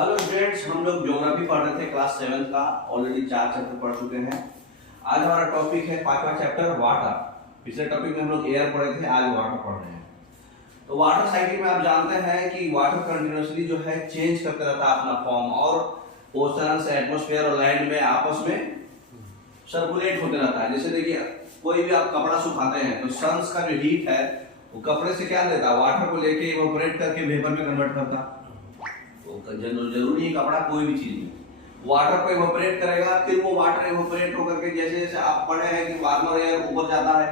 Hello students, हम लोग geography पढ़ रहे थे क्लास 7 का। ऑलरेडी 4 चैप्टर पढ़ चुके हैं। आज हमारा टॉपिक है 5वां चैप्टर वाटर। पिछले टॉपिक में हम लोग एयर पढ़े थे, आज वाटर पढ़ रहे हैं। तो वाटर साइकिल में आप जानते हैं कि वाटर कंटिन्यूअसली जो है चेंज करते रहता है अपना फॉर्म, और ओशन से एटमॉस्फेयर और लैंड में आपस में सर्कुलेट होते रहता है। जैसे देखिए, कोई भी आप कपड़ा सुखाते हैं तो सन्स का जो हीट है वो कपड़े से क्या देता है, वाटर को लेके इवेपोरेट करके वेपर में कन्वर्ट करता। जरूरी है कपड़ा कोई भी चीज में वाटर को इवेपोरेट करेगा, फिर वो वाटर इवेपोरेट होकर के जैसे जैसे आप पढ़े हैं कि वार्मर एयर ऊपर जाता है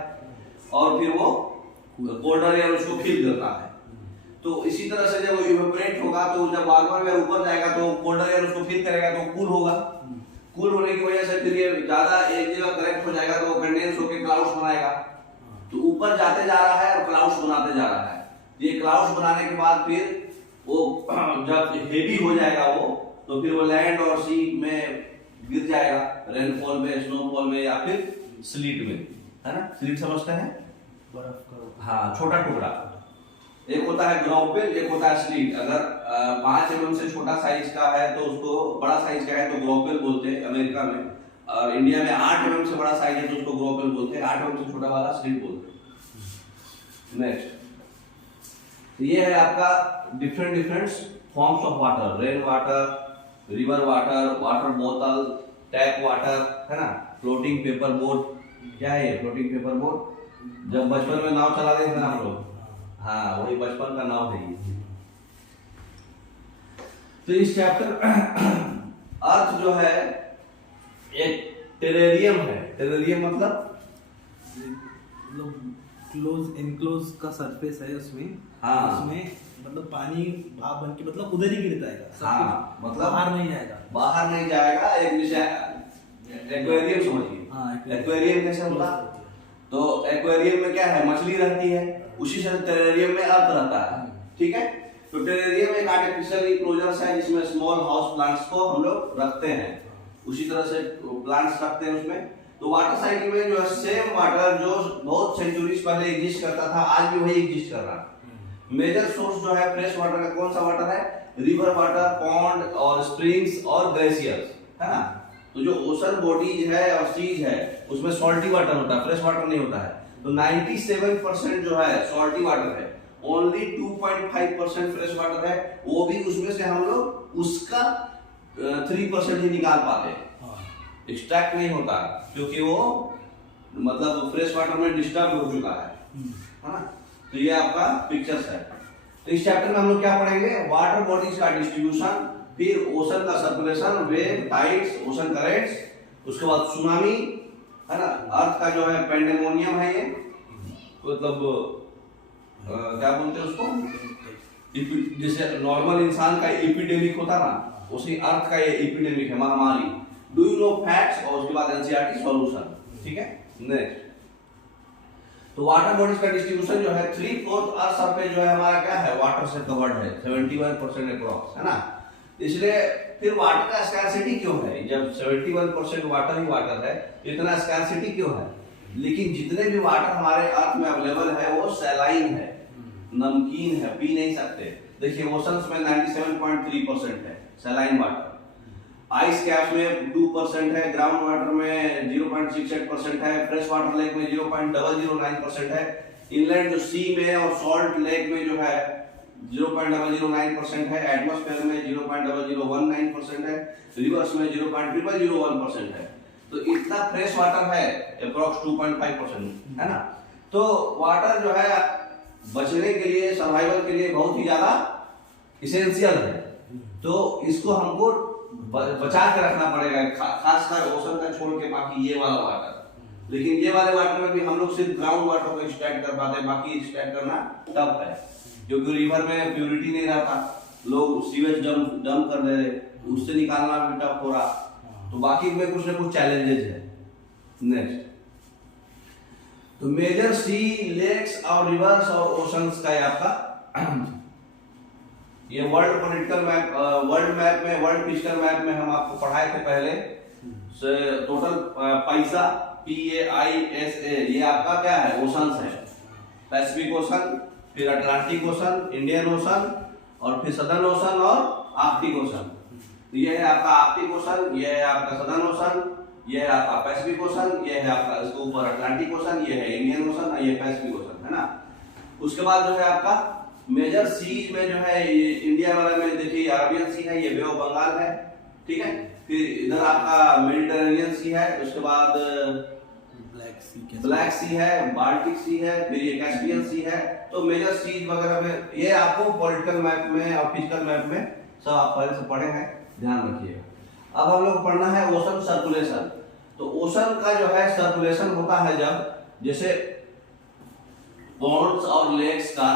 और फिर वो कोल्डर एयर उसको फिल करता है। तो इसी तरह से जब वो इवेपोरेट होगा तो जब वार्मर एयर ऊपर जाएगा तो कोल्डर एयर उसको फिल करेगा तो कूल होगा। कूल होने की वजह से फिर ये ज्यादा एक जगह कलेक्ट हो जाएगा तो वो कंडेंस होकर क्लाउड्स बनाएगा। तो ऊपर जाते जा रहा है और क्लाउड्स बनाते जा रहा है। ये क्लाउड्स बनाने के बाद फिर वो जब हेवी हो जाएगा वो, तो फिर वो लैंड और सी में गिर जाएगा, रेनफॉल में, स्नोफॉल में या फिर स्लीट में, है ना। स्लीट समझते हैं, बर्फ का हाँ, छोटा टुकड़ा। एक होता है ग्राउपेल, एक होता है स्लीट। अगर 5 mm से छोटा साइज का है तो उसको, बड़ा साइज का है तो ग्राउपेल बोलते हैं अमेरिका में, और इंडिया में 8 mm से बड़ा साइज है तो उसको ग्राउपेल बोलते हैं, 8 mm से छोटा वाला स्लीट बोलते हैं। नेक्स्ट, ये है आपका different forms of water. Rain water, river water, water बोतल, टैप वाटर, है ना। फ्लोटिंग पेपर बोट, क्या है फ्लोटिंग पेपर बोट? जब बचपन में नाव चला रहे थे ना हम लोग, हाँ, वही बचपन का नाव है ये। तो इस चैप्टर अर्थ जो है एक टेरेरियम है। टेरेरियम मतलब क्लोज इनक्लोज का सरफेस है उसमें। हाँ, उसमें मतलब पानी भाप बन के मतलब उधर ही गिर जाएगा। हाँ, मतलब बाहर नहीं जाएगा। बाहर नहीं जाएगा। एक विषय एक्वेरियम समझिए। हाँ, एक्वेरियम कैसे होता? तो एक्वेरियम में क्या है, मछली रहती है, उसी से टेरेरियम में अर्थ रहता है। ठीक है। तो टेरेरियम एक आर्टिफिशियल इनक्लोजर है जिसमें स्मॉल हाउस प्लांट्स को हम लोग रखते हैं। उसी तरह से प्लांट्स रखते हैं उसमें। तो वाटर साइकिल में जो है सेम वाटर जो बहुत सेंचुरीज पहले एग्जिस्ट करता था, आज भी वही एग्जिस्ट कर रहा है। मेजर सोर्स जो है फ्रेश वाटर का कौन सा वाटर है? रिवर वाटर, पॉन्ड और स्प्रिंग्स और ग्लेशियर्स, है ना। तो जो ओशन बॉडीज है और सीज है उसमें सॉल्टी वाटर होता है, फ्रेश वाटर नहीं होता है। तो 97% जो है सॉल्टी वाटर है, ओनली 2.5% फ्रेश वाटर है। वो भी उसमें से हम लोग उसका 3% ही निकाल पाते हैं, एक्सट्रैक्ट नहीं होता क्योंकि वो मतलब फ्रेश वाटर में डिस्टर्ब हो चुका है ना। तो ये आपका पिक्चर्स है। तो इस चैप्टर में हम लोग क्या पढ़ेंगे? वाटर बॉडीज का डिस्ट्रीब्यूशन, फिर ओशन का circulation, wave, tides, ocean currents, उसके बाद सुनामी, है ना। अर्थ का जो है पेंडेमोनियम है ये, मतलब क्या बोलते हैं उसको, जैसे नॉर्मल इंसान का एपिडेमिक होता ना, उसी अर्थ का ये एपिडेमिक है, महामारी। डू यू नो फैक्ट्स, और उसके बाद एनसीईआरटी सॉल्यूशन। ठीक है। नेक्स्ट, तो वाटर बॉडीज का डिस्ट्रीब्यूशन जो है 3/4 अर्थ सरफेस जो है हमारा क्या है, वाटर से कवर्ड है, 71% अप्रॉक्स, है ना। इसलिए फिर वाटर का स्कैरसिटी क्यों है? जब 71% वाटर ही वाटर है, इतना स्कैरसिटी क्यों है? लेकिन जितने भी वाटर हमारे अर्थ में अवेलेबल है वो सैलाइन है, नमकीन है, पी नहीं सकते। देखिए ओशंस में 97.3% है सैलाइन वाटर, आइस कैप्स में 2% है, ग्राउंड वाटर में 0.68% है, फ्रेश वाटर लेक में 0.009% है, इनलैंड जो सी में और सॉल्ट लेक में जो है 0.009% है, एटमॉस्फेयर में 0.0019% है, रिवर्स में 0.0001% है। तो इतना फ्रेश वाटर है, अप्रॉक्स 2.5%, है ना। तो वाटर जो है बचने के लिए, सर्वाइवल के लिए बहुत ही ज्यादा इसेंशियल है। तो इसको हमको बचा के रखना पड़ेगा, खासकर ओशन का छोड़ के बाकी ये वाला वाटर। लेकिन ये वाले वाटर में भी हम लोग सिर्फ ग्राउंड वाटर को एक्सट्रैक्ट कर पाते हैं, बाकी एक्सट्रैक्ट करना टफ है क्योंकि रिवर में प्योरिटी नहीं रहता, लोग सीवेज डंप कर दे रहे, उससे निकालना भी टफ हो रहा। तो बाकी में कुछ ना कुछ चैलेंजेस है। नेक्स्ट, तो मेजर सी, लेक्स और रिवर्स और ओशंस का आपका ये world political map, world map में, वर्ल्ड फिजिकल मैप में हम आपको पढ़ाए थे पहले से। टोटल पैसा, PAISA, ये आपका क्या है, ओशंस है। पैसिफिक ओशन, फिर अटलांटिक ओशन, इंडियन ओशन, और फिर सदर्न ओशन और आर्कटिक ओशन। तो ये है आपका आर्कटिक ओशन, ये है आपका सदर्न ओशन, ये है आपका पैसिफिक ओशन, ये है आपका इसके ऊपर अटलांटिक ओशन, ये है इंडियन ओशन और ये पैसिफिक ओशन है ना। उसके बाद जो है आपका मेजर सीज में जो है ये इंडिया वाला में देखिए अरबियन सी है, ये बे ऑफ बंगाल है, ठीक है। फिर इधर आपका मेडिटेरेनियन सी है, उसके बाद ब्लैक सी है, बाल्टिक सी है, फिर ये कैस्पियन सी है। तो मेजर सीज वगैरह में ये आपको पॉलिटिकल मैप में और फिजिकल मैप में सब आप पहले से पढ़े हैं, ध्यान रखिएगा। अब हम लोग पढ़ना है ओशन सर्कुलेशन। तो ओशन का जो है सर्कुलेशन होता है जब जैसे पॉन्ड्स और लेक्स का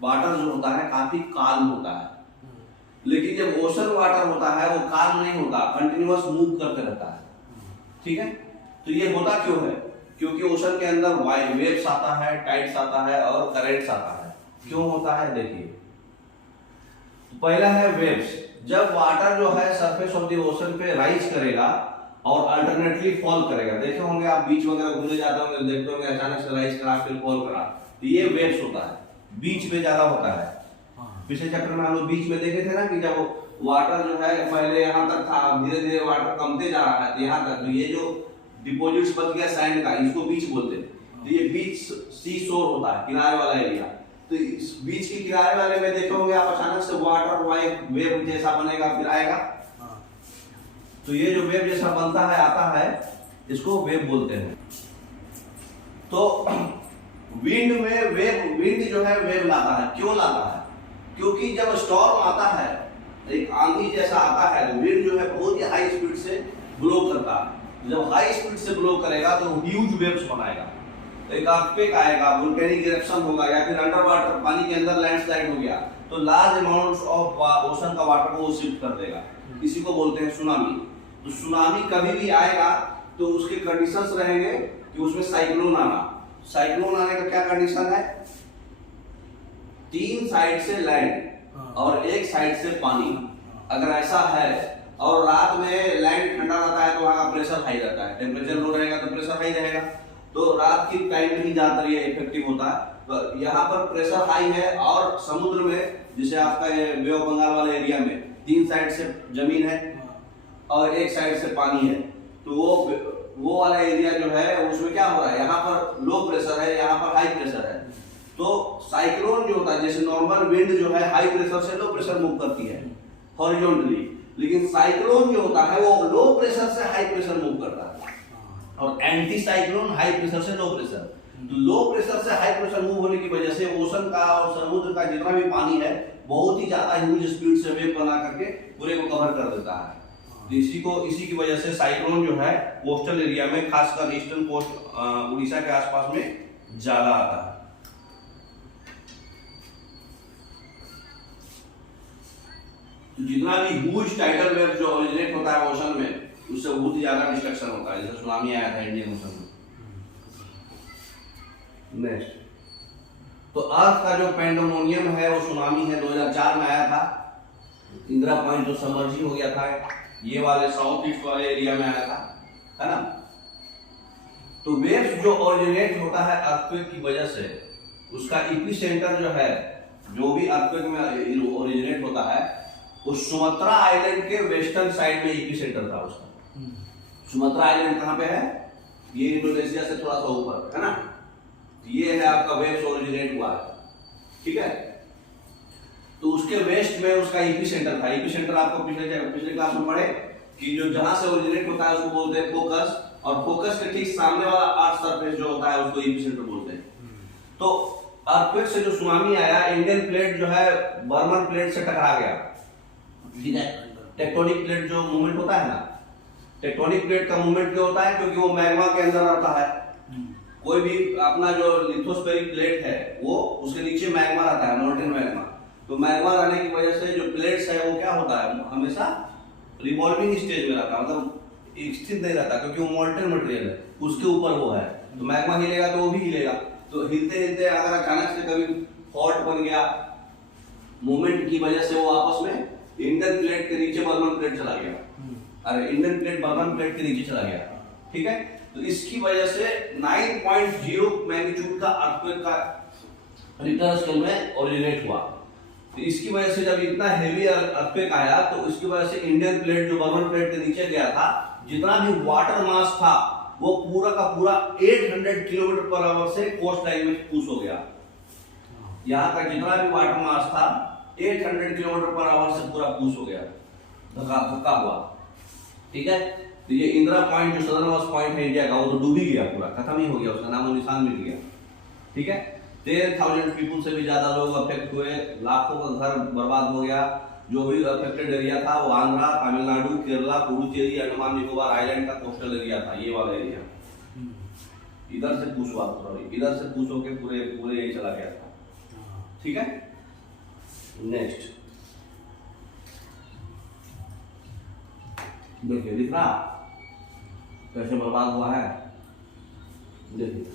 वाटर जो होता है काफी काल्म होता है, लेकिन जब ओशन वाटर होता है वो काल्म नहीं होता, कंटिन्यूअस मूव करते रहता है, ठीक है। तो ये होता क्यों है? क्योंकि ओशन के अंदर वेव्स आता है, टाइड्स आता है और करेंट्स आता है। क्यों होता है देखिए, तो पहला है वेव्स। जब वाटर जो है सरफेस ऑफ द ओशन पे राइज करेगा और अल्टरनेटली फॉल करेगा, देखे होंगे आप बीच वगैरह घूमने जाते होंगे, देखते होंगे अचानक से राइज करा फिर फॉल करा, तो ये वेव्स होता है। बीच में ज्यादा होता है। पिछले चैप्टर में हम लोग बीच में देखे थे ना कि जब वाटर जो है पहले यहाँ तक था, धीरे धीरे वाटर कमते जा रहा है, तो यहाँ तक तो ये जो डिपॉजिट्स बच गया सैंड का, इसको बीच बोलते हैं। तो ये बीच सी शोर होता है, किनारे वाला एरिया। तो इस बीच के किनारे वाले में देखे होंगे आप अचानक से वाटर वेव जैसा बनेगा फिर आएगा, तो ये जो वेव जैसा बनता है आता है, इसको वेव बोलते हैं। तो विंड में विंड जो है वेव लाता है। क्यों लाता है? क्योंकि जब स्टॉर्म आता है, एक आंधी जैसा आता है, तो विंड जो है बहुत ही हाई स्पीड से ब्लो करता है। जब हाई स्पीड से ब्लो करेगा तो ह्यूज वेव्स बनाएगा, एक अर्थक्वेक आएगा, वोल्केनिक इरप्शन होगा, या फिर अंडर वाटर पानी के अंदर लैंडस्लाइड हो गया, तो लार्ज अमाउंट्स ऑफ ओशन का वाटर को शिफ्ट कर देगा। इसी को बोलते हैं सुनामी। तो सुनामी कभी भी आएगा तो उसके कंडीशंस रहेंगे कि उसमें साइक्लोन आना। साइक्लोन आने का क्या कंडीशन है? 3 साइड से लैंड और 1 साइड से पानी। अगर ऐसा है और रात में लैंड ठंडा रहता है तो वहां का प्रेशर हाई रहता है, टेम्परेचर लो रहेगा तो प्रेशर हाई रहेगा। तो रात की टाइम में ही ज्यादातर ये इफेक्टिव होता है। तो यहाँ पर प्रेशर हाई है और समुद्र में जैसे आपका ये बे ऑफ बंगाल वाले एरिया में 3 साइड से जमीन है और 1 साइड से पानी है, तो वो वाला एरिया जो है उसमें क्या हो रहा है, यहाँ पर लो प्रेशर है, यहाँ पर हाई प्रेशर है। तो साइक्लोन जो होता है, जैसे नॉर्मल विंड जो है हाई प्रेशर से लो प्रेशर मूव करती है हॉरिजॉन्टली, लेकिन साइक्लोन जो होता है वो लो प्रेशर से हाई प्रेशर मूव करता है, और एंटी साइक्लोन हाई प्रेशर से लो प्रेशर। तो लो प्रेशर से हाई प्रेशर मूव होने की वजह से ओशन का और समुद्र का जितना भी पानी है बहुत ही ज्यादा ह्यूज स्पीड से वेव बना करके पूरे को कवर कर देता है। तो इसी की वजह से साइक्लोन जो है कोस्टल एरिया में, खासकर ईस्टर्न कोस्ट उड़ीसा के आसपास में ज्यादा आता है। तो जितना भी ह्यूज टाइडल वेव जो ओरिजिनेट होता है ओशन में, उससे बहुत ही ज्यादा डिस्ट्रक्शन होता है, जैसे सुनामी आया था इंडियन ओशन में। नेक्स्ट, तो अर्थ का जो पेंडोमोनियम है वो सुनामी है, 2004 में आया था। इंदिरा पॉइंट जो सबमर्जिंग हो गया था, ये वाले साउथ ईस्ट वाले एरिया में आया था, है ना। तो वेव्स जो ओरिजिनेट होता है अर्थक्वेक की वजह से, उसका एपिसेंटर जो है, जो भी अर्थक्वेक में ओरिजिनेट होता है, वो सुमात्रा आइलैंड के वेस्टर्न साइड में एपिसेंटर था उसका। सुमात्रा आइलैंड कहाँ पे है? ये इंडोनेशिया से थोड़ा सा ऊपर है ना। ये है आपका वेव्स ओरिजिनेट हुआ है, ठीक है। तो उसके वेस्ट में उसका एपिसेंटर था। एपिसेंटर आपको पिछले क्लास में पढ़े कि जो जहां से ओरिजिनेट होता है उसको बोलते हैं फोकस, और फोकस के ठीक सामने वाला अर्थ सरफेस जो होता है उसको एपिसेंटर बोलते हैं। तो अर्थक्वेक से जो सुनामी आया, इंडियन प्लेट जो है बर्मन प्लेट से टकरा गया, ठीक है। टेक्टोनिक प्लेट जो मूवमेंट होता है ना, टेक्टोनिक प्लेट का मूवमेंट क्यों होता है? क्योंकि वो मैग्मा के अंदर रहता है। कोई भी अपना जो लिथोस्फेरिक प्लेट है वो उसके नीचे मैग्मा रहता है, मोल्टेन मैग्मा। तो मैग्मा रहने की वजह से जो प्लेट्स है वो क्या होता है, हमेशा रिवॉल्विंग स्टेज में रहता है, मतलब स्थिर नहीं रहता, क्योंकि वो मोल्टेन मटेरियल है, उसके ऊपर वो है। तो मैग्मा हिलेगा तो वो भी हिलेगा। तो हिलते हिलते अगर अचानक से कभी फॉल्ट बन गया मूवमेंट की वजह से, वो आपस में इंडियन प्लेट के नीचे बर्मन प्लेट चला गया, अरे इंडियन प्लेट बर्मन प्लेट के नीचे चला गया, ठीक है। तो इसकी वजह से 9.0 मैग्नीट्यूड का अर्थक्वेक का रिक्टर स्केल में ओरिजिनेट हुआ। तो इसकी वजह से जब इतना हेवी अर्थक्वेक आया तो उसकी वजह से इंडियन प्लेट जो बर्मन प्लेट के नीचे गया था, जितना भी वाटर मास था वो पूरा का पूरा 800 किलोमीटर पर आवर से कोस्ट लाइन में पुश हो गया। यहाँ का जितना भी वाटर मास था 800 किलोमीटर पर आवर से पूरा पुश हो गया, धक्का हुआ। ठीक है, तो ये इंदिरा पॉइंट जो सदर्न मोस्ट पॉइंट है इंडिया का, वो तो डूब ही गया, पूरा खत्म ही हो गया, उसका नामो निशान मिल गया। ठीक है, 10,000 पीपल से भी ज्यादा लोग अफेक्ट हुए, लाखों का घर बर्बाद हो गया। जो भी अफेक्टेड एरिया था वो आंध्रा, तमिलनाडु, केरला, पुडुचेरी, अंडमान निकोबार आइलैंड का कोस्टल एरिया था, ये वाला एरिया। इधर से पुश हुआ, सॉरी इधर से पुश होके पूरे पूरे यही चला गया था। ठीक है, नेक्स्ट देखिए, दिख रहा कैसे बर्बाद हुआ है, देखिए।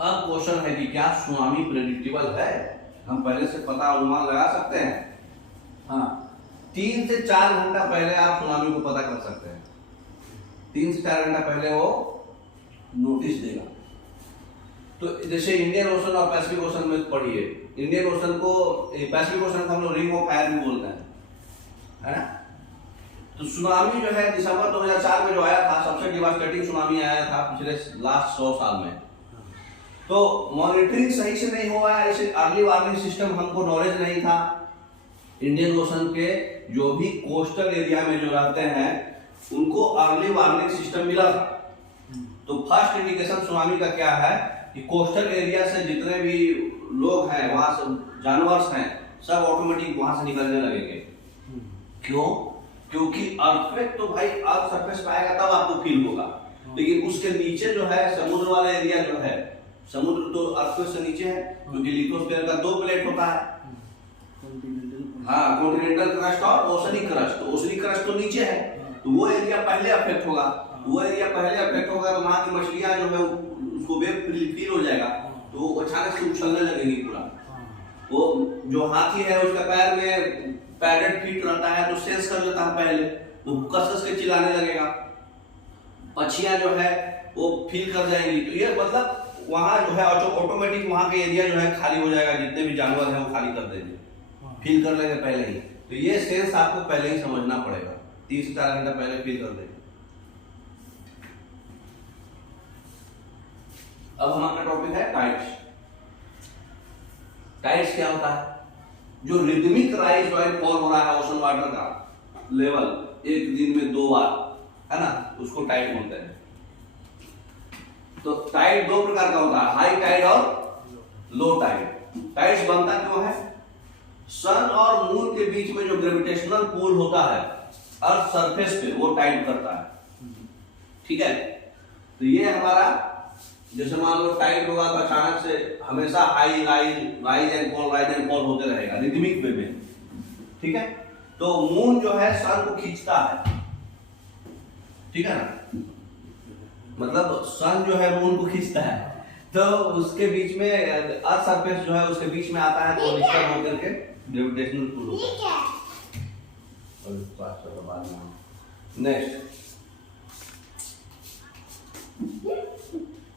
अब क्वेश्चन है कि क्या सुनामी प्रेडिक्टेबल है? हम पहले से पता अनुमान लगा सकते हैं? हाँ, 3 से 4 घंटा पहले आप सुनामी को पता कर सकते हैं। 3 से 4 घंटा पहले वो नोटिस देगा। तो जैसे इंडियन ओशन और पैसिफिक ओशन में पढ़िए, इंडियन ओशन को, पैसिफिक ओशन को हम लोग रिंग ऑफ फायर भी बोलते हैं, है ना। तो सुनामी जो है दिसंबर 2004 में जो आया था, सबसे डिवास्टेटिंग सुनामी आया था पिछले लास्ट 100 साल में। तो मॉनिटरिंग सही से नहीं हुआ है, इसे अर्ली वार्निंग सिस्टम हमको नॉलेज नहीं था। इंडियन ओशन के जो भी कोस्टल एरिया में जो रहते हैं उनको अर्ली वार्निंग सिस्टम मिला था। तो फर्स्ट इंडिकेशन सुनामी का क्या है कि कोस्टल एरिया से जितने भी लोग हैं, वहां से जानवर हैं, सब ऑटोमेटिक वहां से निकलने लगेंगे। क्यों? क्योंकि अर्थक्वेक तो भाई अर्थ सरफेस पे आएगा तब आपको फील होगा, लेकिन उसके नीचे जो है समुद्र वाला एरिया जो है, समुद्र तो अर्थक्वेक से नीचे है, क्योंकि लिथोस्फीयर का 2 प्लेट होता है। हाँ, कॉन्टिनेंटल क्रस्ट और ओशनिक क्रस्ट। तो ओशनिक क्रस्ट तो नीचे है, तो वो एरिया पहले अफेक्ट होगा। वो एरिया पहले अफेक्ट होगा तो वहां की मछलियां जो है उसको वेव फील हो जाएगा, तो वो अचानक से उछलने लगेगी पूरा। वो जो हाथी है उसका पैर में पैडेड फीट रहता है, तो सेंस कर लेता है पहले, वो कस के चिल्लाने लगेगा। पक्षियां जो है वो फील कर जाएंगी। तो ये मतलब वहां जो है ऑटोमेटिक वहां के एरिया जो है खाली हो जाएगा, जितने भी जानवर है वो खाली कर देंगे, फील कर लेंगे पहले ही। तो ये सेंस आपको पहले ही समझना पड़ेगा, 3 से 4 घंटा पहले फील कर देंगे। अब हमारा टॉपिक है टाइड्स। टाइड्स क्या होता है? जो रिदमिक राइज और फॉल हो रहा है ओशन वाटर का लेवल एक दिन में 2 बार, है ना, उसको टाइड बोलते हैं। तो टाइड 2 प्रकार का होता है, हाई टाइड और लो टाइड। टाइड्स बनता क्यों है? सन और मून के बीच में जो ग्रेविटेशनल पुल होता है अर्थ सरफेस पे, वो टाइड करता है। ठीक है, तो ये हमारा, जैसे मान लो टाइड होगा तो अचानक से हमेशा हाई राइज एंड फॉल होते रहेगा रिदमिक वे में। ठीक है, तो मून जो है सन को खींचता है, ठीक है ना, मतलब सन जो है मून को खींचता है, तो उसके बीच में अर्थ सरफेस जो है उसके बीच में आता है, तो डिस्टर्ब होकर के ग्रेविटेशनल पुल होता है। नेक्स्ट,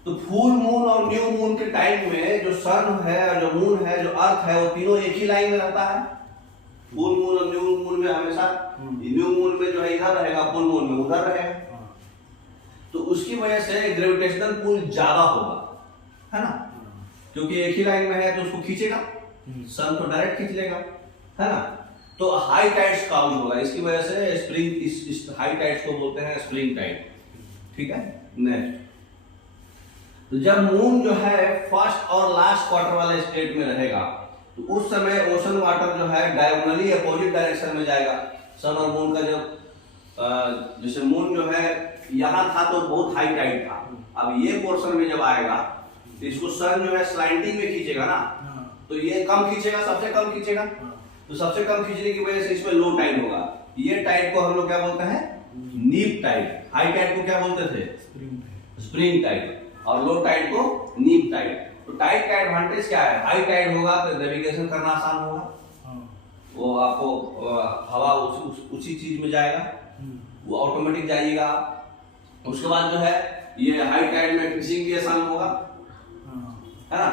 तो फुल मून और न्यू मून के टाइम में जो सन है और जो मून है, जो अर्थ है, वो तीनों एक ही लाइन में रहता है। फुल मून और न्यू मून में हमेशा, न्यू मून में जो है इधर रहेगा, फुल मून में उधर रहेगा। तो उसकी वजह से ग्रेविटेशनल पुल ज्यादा होगा, है ना, क्योंकि एक ही लाइन में है तो उसको खींचेगा, सन तो डायरेक्ट खींच लेगा, है ना। तो हाई टाइड्स काउज होगा, इसकी वजह से स्प्रिंग, इस हाई टाइड्स को बोलते हैं स्प्रिंग टाइड। ठीक है, नेक्स्ट, तो जब मून जो है फर्स्ट और लास्ट क्वार्टर वाले स्टेट में रहेगा तो उस समय ओशन वाटर जो है डायगोनली अपोजिट डायरेक्शन में जाएगा। सन और मून का जब जैसे मून जो है यहाँ था तो बहुत हाई टाइड था, अब ये पोर्शन में जब आएगा तो इसको सन जो है स्लाइडिंग में खींचेगा ना, तो ये कम खींचेगा, सबसे कम खींचेगा, तो सबसे कम खींचने की वजह से इसमें लो टाइड होगा। ये टाइड को हम लोग क्या बोलते हैं? नीप टाइड। हाई टाइड को क्या बोलते थे? Spring tide. और लो टाइड को नीप टाइड। तो टाइड का एडवांटेज क्या है? हाई टाइड होगा तो नेविगेशन करना आसान होगा, वो आपको हवा उसी चीज में जाएगा, वो ऑटोमेटिक जाइएगा। उसके बाद जो है ये हाई टाइड में फिशिंग भी आसान होगा, है ना,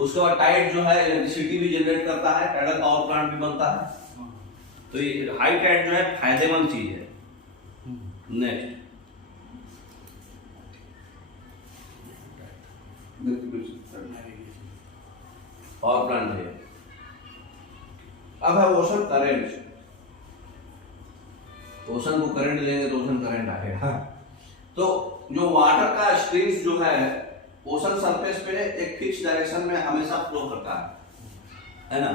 उसके बाद टाइड जो है इलेक्ट्रिसिटी भी जनरेट करता है, टाइडल पावर प्लांट भी बनता है। तो ये हाई टाइड जो है फायदेमंद चीज है। नेक्स्ट पावर प्लांट है। अब है ओशन करंट। ओशन को करंट लेंगे तो ओशन करंट आएगा। तो जो वाटर का स्ट्रीम्स जो है ओशन सरफेस पे एक फिक्स डायरेक्शन में हमेशा फ्लो करता है ना।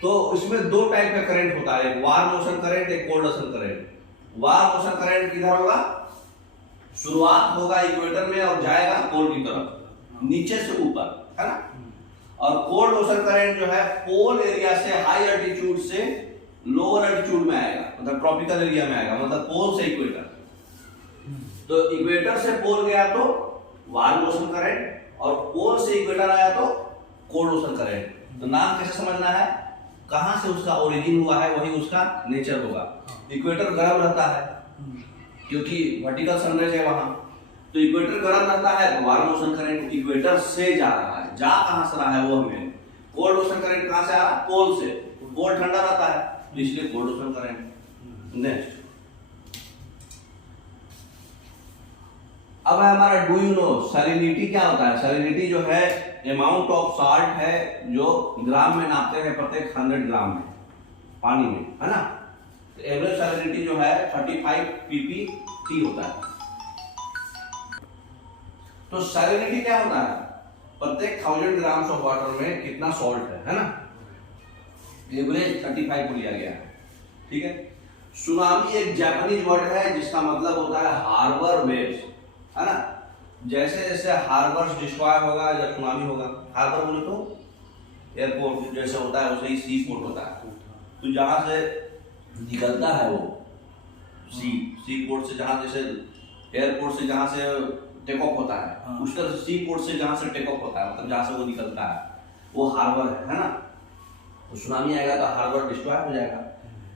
तो इसमें दो टाइप का करंट होता है, एक वार्म ओशन करंट, एक cold ocean current. Warm ocean current किधर होगा? शुरुआत होगा इक्वेटर में और जाएगा पोल की तरफ, नीचे से ऊपर, है ना। और कोल्ड ओशन करंट जो है पोल एरिया से हाई अल्टीट्यूड से लोअर अल्टीट्यूड में आएगा, मतलब ट्रॉपिकल एरिया में आएगा, मतलब पोल से इक्वेटर। तो इक्वेटर से पोल गया तो वार्म ओशन करंट, और पोल से इक्वेटर आया तो कोल्ड ओशन करंट। तो नाम कैसे समझना है, कहां से उसका ओरिजिन हुआ है वही उसका नेचर होगा। इक्वेटर गर्म रहता है क्योंकि वर्टिकल सनराइज है वहां, तो इक्वेटर गर्म रहता है तो वार्म ओशन करंट इक्वेटर से जा रहा है। जा कहां से रहा है वो हमें, कोल्ड ओशन करंट कहां से आ रहा है? पोल से। पोल ठंडा रहता है तो इसलिए कोल्ड ओशन करंट। नेक्स्ट अब है हमारा डू यू नो सैलिनिटी क्या होता है? सैलिनिटी जो है अमाउंट ऑफ साल्ट है जो ग्राम में नापते हैं प्रत्येक 100 ग्राम में पानी में, है ना। तो एवरेज सैलिनिटी जो है 35 ppT होता है। तो सैलिनिटी क्या होता है? प्रत्येक 1000 ग्राम्स ऑफ वाटर में कितना सॉल्ट है ना। एवरेज 35 को लिया गया है, ठीक है। सुनामी एक जापानीज वर्ड है जिसका मतलब होता है हार्बर वेव्स, है ना। जैसे जैसे हार्बर डिस्ट्रॉय होगा या सुनामी होगा, हार्बर बोले तो एयरपोर्ट जैसे होता है वैसे ही सी पोर्ट होता है। तो जहां से निकलता है वो सी पोर्ट से, जहां जैसे एयरपोर्ट से जहां से टेक ऑफ होता है उस तरह से सी पोर्ट से जहां से टेक ऑफ होता है, मतलब जहां से वो निकलता है वो हार्बर है ना। तो सुनामी आएगा तो हार्बर डिस्ट्रॉय हो जाएगा,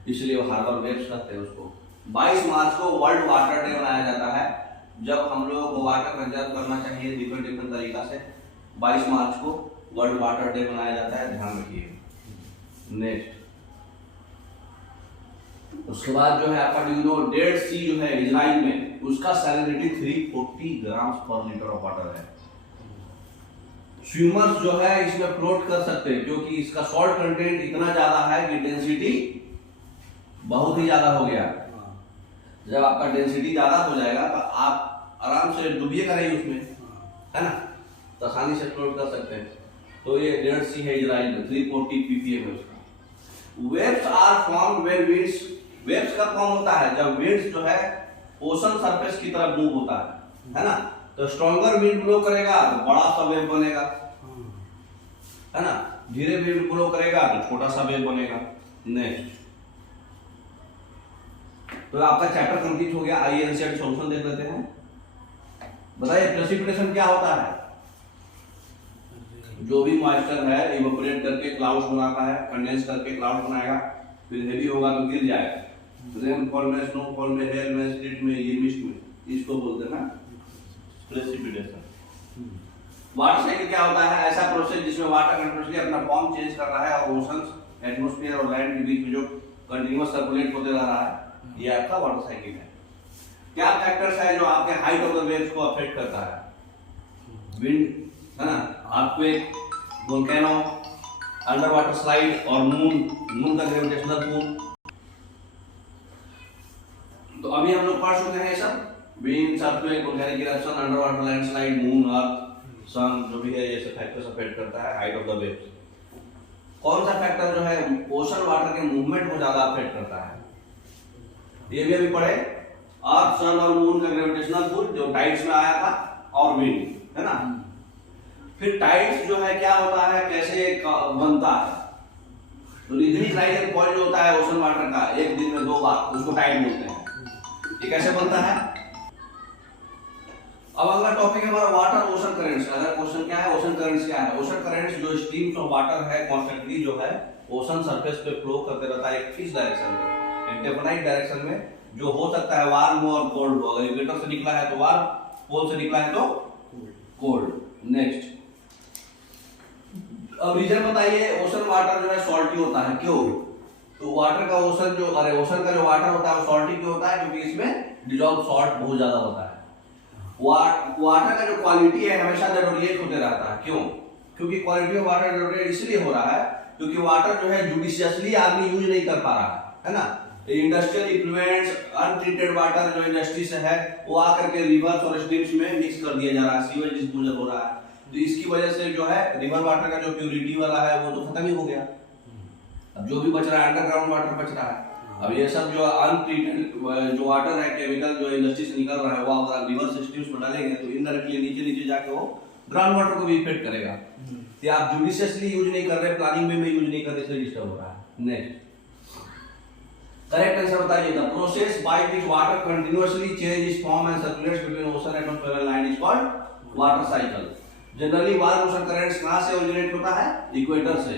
इसलिए वो हार्बर वेव्स कहते हैं उसको। 22 मार्च को वर्ल्ड वाटर डे मनाया जाता है, जब हम लोगों को वाटर कंजर्व करना चाहिए डिफरेंट तरीका से। 22 मार्च को वर्ल्ड वाटर डे मनाया जाता है, ध्यान रखिए। नेक्स्ट उसके बाद जो है आपका डू यू नो डेड सी जो है इजराइल में, उसका सैलिनिटी 340 ग्राम्स पर लीटर ऑफ वाटर है। स्विमर्स जो है इसमें फ्लोट कर सकते हैं क्योंकि इसका सॉल्ट कंटेंट इतना ज्यादा है कि डेंसिटी बहुत ही ज्यादा हो गया। जब आपका डेंसिटी ज्यादा हो जाएगा तो आप आराम से डूबिएगा नहीं उसमें, है ना, तो आसानी से फ्लोट कर सकते हैं। तो ये डेड सी है इजराइल में, 340 ppm है उसका। Waves are formed when winds, waves का फॉर्म होता है जब विंड्स जो है ओशन सरफेस की तरफ मूव होता है ना। तो स्ट्रॉन्गर विंड ब्लो करेगा तो बड़ा सा वेव बनेगा, है ना। धीरे विंड ब्लो करेगा तो छोटा सा वेव बनेगा। नेक्स्ट तो आपका चैप्टर कंप्लीट हो गया। आइए एनसीईआरटी सॉल्यूशन देख लेते हैं। बताइए प्रेसिपिटेशन क्या होता है? जो भी मॉइस्चर है इवेपोरेट करके क्लाउड्स बनाता है, कंडेंस करके क्लाउड बनाएगा, फिर हेवी होगा तो गिर जाएगा। रेनफॉल में, स्नोफॉल में, हेल में, स्लिट में, ये मिस्ट में, इसको बोलते हैं प्रेसिपिटेशन। वाटर साइकिल क्या होता है? ऐसा प्रोसेस जिसमें वाटर कंटिन्यूअसली अपना फॉर्म चेंज कर रहा है और ओशंस, एटमॉस्फेयर और लैंड के बीच में जो कंटिन्यूअस सर्कुलेट होते रह रहा है, ये आपका वाटर साइकिल है। क्या फैक्टर्स है जो आपके हाइट ऑफ द वेव्स को अफेक्ट करता है? विंड, है ना, earthquake, volcano, under water slide और मून का ग्रेविटेशनल पुल। तो अभी हम लोग पढ़ चुके हैं ये सब, wind, earthquake, volcanic eruption, under water landslide, moon, earth, sun, जो भी है ये सब फैक्टर्स अफेक्ट करता है हाइट ऑफ द वेव्स। कौन सा फैक्टर जो है ओशन वाटर के मूवमेंट को ज्यादा अफेक्ट करता है? ये भी अभी पढ़े। अर्थ, सन और मून का ग्रेविटेशनल पुल जो टाइड्स में आया था, और विंड, है ना। फिर टाइड्स जो है क्या होता है, कैसे बनता है? तो रिदमिक राइजिंग पॉइंट जो होता है ओशन वाटर का एक दिन में 2 बार, उसको टाइड बोलते हैं। ये कैसे बनता है? अब अगला टॉपिक है हमारा वाटर ओशन करंट्स। अगला क्वेश्चन क्या है? ओशन करंट्स क्या है? ओशन करंट्स जो स्ट्रीम्स ऑफ वाटर है कॉन्स्टेंटली जो है ओशन सरफेस पे फ्लो करते रहता है एक फिक्स डायरेक्शन में, एक डेफिनाइट डायरेक्शन में, जो हो सकता है वार्म हो और कोल्ड हो। अगर इक्वेटर से निकला है तो वार्म, पोल से निकला है तो कोल्ड। नेक्स्ट अब रीजन बताइए, ओशन वाटर जो है सॉल्टी होता है, क्यों? तो वाटर का ओशन जो, अरे ओशन का जो वाटर होता है वो सॉल्टी क्यों होता है? क्योंकि इसमें डिजॉल्व सॉल्ट बहुत ज्यादा होता है। वाटर का जो क्वालिटी है हमेशा डेटोरिएट होते रहता है, क्यों? क्योंकि क्वालिटी ऑफ वाटर डेटोरिएट इसलिए हो रहा है क्योंकि वाटर जो है जुडिशियसली आदमी यूज नहीं कर पा रहा है ना। इंडस्ट्रियल इफ्लुएंट्स, अनट्रीटेड वाटर जो इंडस्ट्री से है वो आकर के रिवर्स और स्ट्रीम्स में मिक्स कर दिया जा रहा है, सीवेज डिस्पोजल हो रहा है। तो इसकी वजह से जो है रिवर वाटर का जो प्योरिटी वाला है वो तो खत्म ही हो गया। अब जो भी बच रहा है अंडरग्राउंड वाटर बच रहा है। अब ये सब जो अनट्रीटेड जो वाटर है, केमिकल जो इंडस्ट्री से निकल रहा है, वो अगर रिवर्स स्ट्रीम्स में डालेंगे तो इनडायरेक्टली नीचे नीचे जाके वो ग्राउंड वाटर को भी इफेक्ट करेगा। तो आप जुडिशियसली यूज नहीं कर रहे, प्लानिंग में यूज नहीं कर रहे, इसलिए डिस्टर्ब हो रहा है। नेक्स्ट करेक्ट आंसर बताइए। The process by which water continuously change it's form and circulates between ocean atmosphere line is called water cycle. Generally war ocean currents कहां से ओरिजिनेट होता है? इक्वेटर से।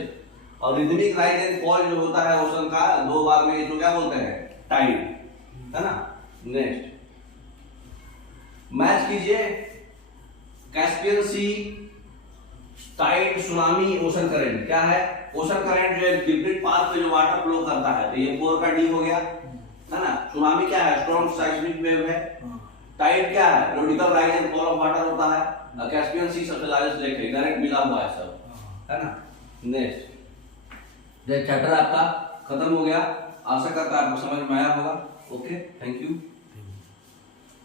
और रिदमिक राइज एंड फॉल जो होता है ओशन का दो बार में, इसको क्या बोलते हैं? टाइड, है ना। नेक्स्ट मैच कीजिए कैस्पियन सी, टाइड, सुनामी, ओशन करंट। क्या है? ओशन करंट जो है डिफरेंट पाथ पे जो वाटर फ्लो करता है, तो ये 4 का डी हो गया, है ना। सुनामी क्या है? स्ट्रॉन्ग साइक्लिक वेव है। टाइड क्या है? Periodical rise and fall of water होता है। कैस्पियन सी सबसे लार्जेस्ट लेक है, डायरेक्ट मिला हुआ है सब, है ना। नेक्स्ट चैप्टर आपका खत्म हो गया, आशा करता है आपको समझ में आया होगा। Okay, thank you.